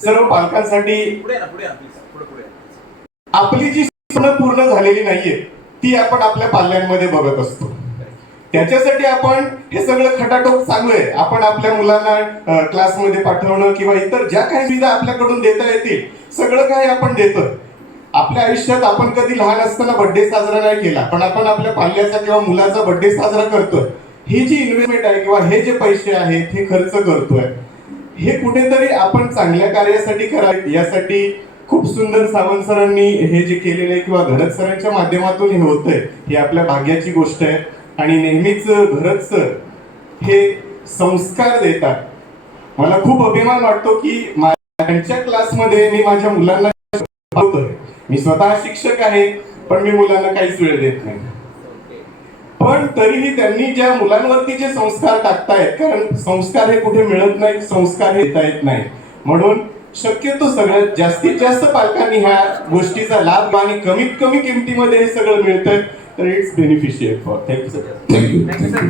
सर्व पालकांसाठी आपली जी स्वप्न पूर्ण झालेली नाहीये ती आपण आपल्या पाल्यांमध्ये बघत असतो. त्याच्यासाठी आपण हे सगळं खटाटोप चालू आहे. आपण आपल्या मुलांना क्लासमध्ये पाठवणं किंवा इतर ज्या काही सुविधा आपल्याकडून देता येतील सगळं काही आपण देतोय. आपल्या आयुष्यात आपण कधी लहान असताना बर्थडे साजरा नाही केला, पण आपण आपल्या पाल्याचा किंवा मुलाचा बर्थडे साजरा करतोय. ही जी इन्व्हेस्टमेंट आहे किंवा हे जे पैसे आहेत हे खर्च करतोय, हे कुठेतरी आपण चांगल्या कार्यासाठी करावे. यासाठी खूप सुंदर सावंत सरांनी हे जे केलेलं आहे किंवा घरत सरांच्या माध्यमातून हे होतंय, ही आपल्या भाग्याची गोष्ट आहे. आणि नेहमीच घरत सर हे संस्कार देतात. मला खूप अभिमान वाटतो की त्यांच्या क्लासमध्ये मी माझ्या मुलांना शिकवतोय. मी स्वतः शिक्षक आहे, पण मी मुलांना काहीच वेळ देत नाही. पण तरीही त्यांनी ज्या मुलांवरती जे संस्कार टाकतायत, कारण संस्कार हे कुठे मिळत नाही, संस्कार हे देता येत नाही. म्हणून शक्यतो सगळ्यात जास्तीत जास्त पालकांनी ह्या गोष्टीचा लाभ आणि कमीत कमी किमतीमध्ये हे सगळं मिळतंय, तर इट्स बेनिफिशियल फॉर. थँक्यू.